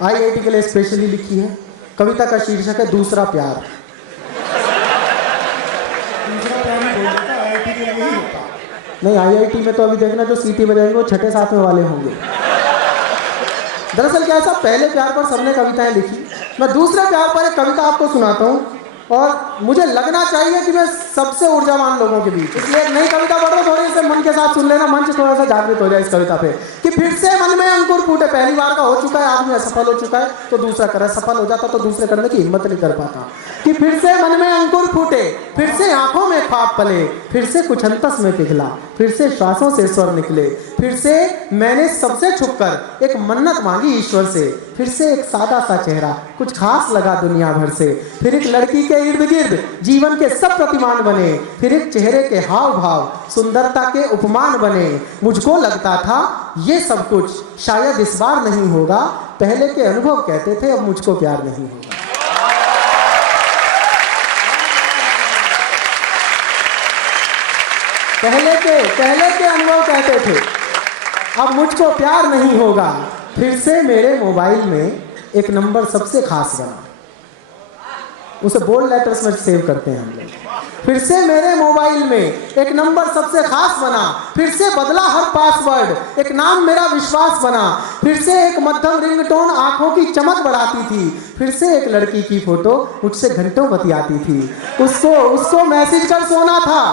IIT के लिए specially लिखी है। कविता का शीर्षक है दूसरा प्यार। दूसरा प्यार नहीं बोल सकता, IIT के लिए ही होता। नहीं, IIT में तो अभी देखना जो सीटी बजाएंगे वो छठे सातवें वाले होंगे। दरअसल क्या है साहब, पहले प्यार पर सबने कविताएं लिखी, मैं दूसरे प्यार पर एक कविता आपको सुनाता हूँ और मुझे लगना चाहिए कि मैं सबसे ऊर्जावान लोगों के बीच, इसलिए एक नई कविता पढ़ रहा हूँ, थोड़ी से मन के साथ सुन लेना, मन से थोड़ा सा जागृत हो जाए इस कविता पे। कि फिर से मन में अंकुर फूटे, पहली बार का हो चुका है आदमी असफल हो चुका है तो दूसरा करे, सफल हो जाता तो दूसरे करने की हिम्मत नहीं कर पाता। कि फिर से मन में अंकुर फूटे, फिर से आंखों में ख्वाब पले, फिर से कुछ अंतस में पिघला, फिर से श्वासों से स्वर निकले, फिर से मैंने सबसे छुपकर एक मन्नत मांगी ईश्वर से, फिर से एक सादा सा चेहरा कुछ खास लगा दुनिया भर से, फिर एक लड़की के इर्द गिर्द जीवन के सब प्रतिमान बने, फिर एक चेहरे के हाव भाव सुंदरता के उपमान बने। मुझको लगता था ये सब कुछ शायद इस बार नहीं होगा, पहले के अनुभव कहते थे अब मुझको प्यार नहीं होगा। पहले के अनुभव कहते थे अब मुझको प्यार नहीं होगा। फिर से मेरे मोबाइल में एक नंबर सबसे खास बना, उसे बोल्ड लेटर्स में सेव करते हैं हम लोग। फिर से मेरे मोबाइल में एक नंबर सबसे खास बना, फिर से बदला हर पासवर्ड, एक नाम मेरा विश्वास बना, फिर से एक मध्यम रिंगटोन आंखों की चमक बढ़ाती थी, फिर से एक लड़की की फोटो मुझसे घंटों बतियाती थी। उसको मैसेज कर सोना था,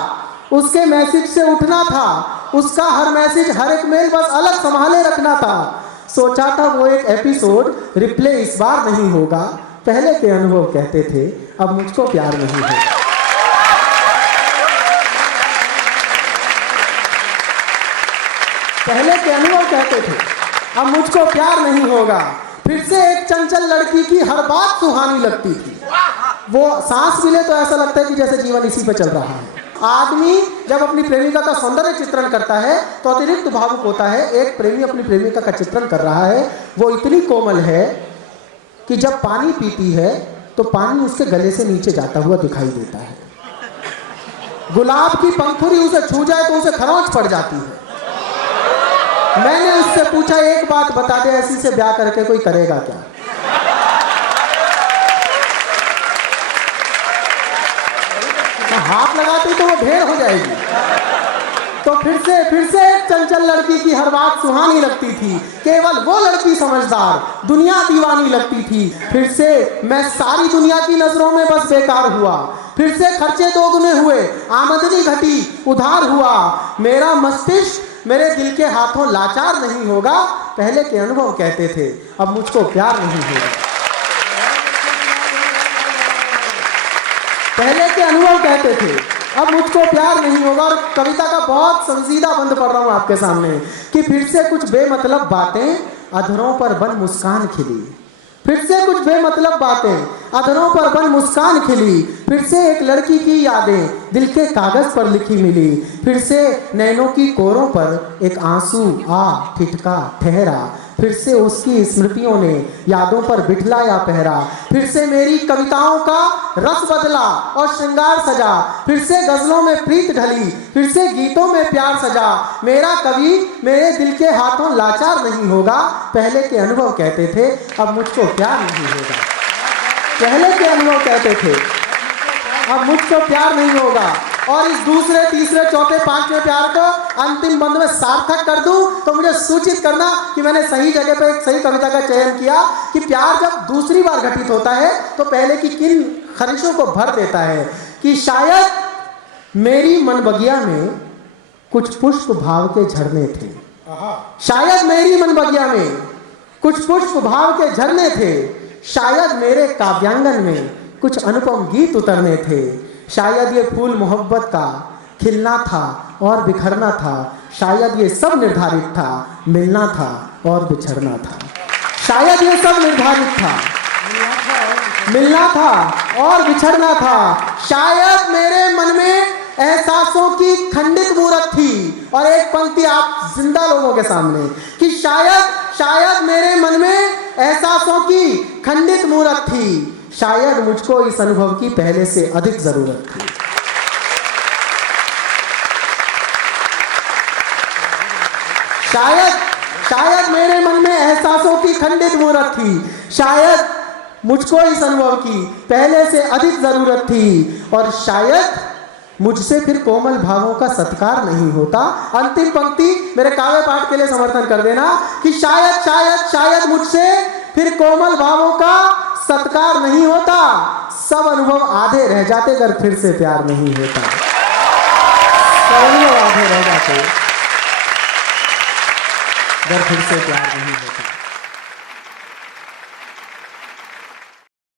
उसके मैसेज से उठना था, उसका हर मैसेज हर एक मेल बस अलग संभाले रखना था। सोचा था वो एक एपिसोड रिप्ले इस बार नहीं होगा, पहले के अनुभव कहते थे अब मुझको प्यार नहीं होगा। पहले के अनुभव कहते थे अब मुझको प्यार नहीं होगा। फिर से एक चंचल लड़की की हर बात सुहानी लगती थी, वो सांस भी ले तो ऐसा लगता है कि जैसे जीवन इसी पे चल रहा है। आदमी जब अपनी प्रेमिका का सौंदर्य चित्रण करता है तो अतिरिक्त भावुक होता है। एक प्रेमी अपनी प्रेमिका का चित्रण कर रहा है, वो इतनी कोमल है कि जब पानी पीती है तो पानी उसके गले से नीचे जाता हुआ दिखाई देता है। गुलाब की पंखुड़ी उसे छू जाए तो उसे खरोंच पड़ जाती है। मैंने उससे पूछा एक बात बता दे, ऐसी से ब्याह करके कोई करेगा क्या? हाथ लगाती तो वो ढेर हो जाएगी। तो फिर से एक चंचल लड़की की हर बात सुहानी लगती थी, केवल वो लड़की समझदार, दुनिया दीवानी लगती थी। फिर से मैं सारी दुनिया की नजरों में बस बेकार हुआ, फिर से खर्चे दोगुने हुए, आमदनी घटी, उधार हुआ। मेरा मस्तिष्क मेरे दिल के हाथों लाचार नहीं होगा, पहले के अनुभव कहते थे अब मुझको प्यार नहीं होगा। पहले के अनुभव कहते थे अब मुझको प्यार नहीं होगा। और कविता का बहुत संजीदा बंद पढ़ रहा हूं आपके सामने कि फिर से कुछ बेमतलब बातें अधरों पर बन मुस्कान खिली, फिर से कुछ बेमतलब बातें अधरों पर बन मुस्कान खिली, फिर से एक लड़की की यादें दिल के कागज पर लिखी मिली, फिर से नैनों की कोरों पर एक आंसू आ ठिठका ठहरा, फिर से उसकी स्मृतियों ने यादों पर बिठलाया पहरा, फिर से मेरी कविताओं का रस बदला और श्रृंगार सजा, फिर से गजलों में प्रीत ढली, फिर से गीतों में प्यार सजा। मेरा कवि मेरे दिल के हाथों लाचार नहीं होगा, पहले के अनुभव कहते थे अब मुझको प्यार नहीं होगा। पहले के अनुभव कहते थे अब मुझको प्यार नहीं होगा। और इस दूसरे तीसरे चौथे पांचवें प्यार को अंतिम बंद में सार्थक कर दूं तो मुझे सूचित करना कि मैंने सही जगह पर एक सही कविता का चयन किया। कि प्यार जब दूसरी बार घटित होता है तो पहले की किन खरिशों को भर देता है। कि शायद मेरी मन बगिया में कुछ पुष्प भाव के झरने थे, शायद मेरी मन बगिया में कुछ पुष्प भाव के झरने थे, शायद मेरे काव्यांगन में कुछ अनुपम गीत उतरने थे, शायद ये फूल मोहब्बत का खिलना था और बिखरना था, शायद ये सब निर्धारित था, मिलना था और बिछड़ना था। शायद ये सब निर्धारित था, मिलना था और बिछड़ना था। शायद मेरे मन में एहसासों की खंडित मूरत थी। और एक पंक्ति आप जिंदा लोगों के सामने कि शायद मेरे मन में एहसासों की खंडित मूरत थी, शायद मुझको इस अनुभव की पहले से अधिक जरूरत थी। शायद मेरे मन में एहसासों की खंडित मूरत थी, शायद मुझको इस अनुभव की पहले से अधिक जरूरत थी, और शायद मुझसे फिर कोमल भावों का सत्कार नहीं होता। अंतिम पंक्ति मेरे काव्य पाठ के लिए समर्थन कर देना कि शायद शायद शायद मुझसे फिर कोमल भावों का सत्कार नहीं होता, सब अनुभव आधे रह जाते अगर फिर से प्यार नहीं होता। सब अनुभव आधे रह जाते अगर फिर से प्यार नहीं होता।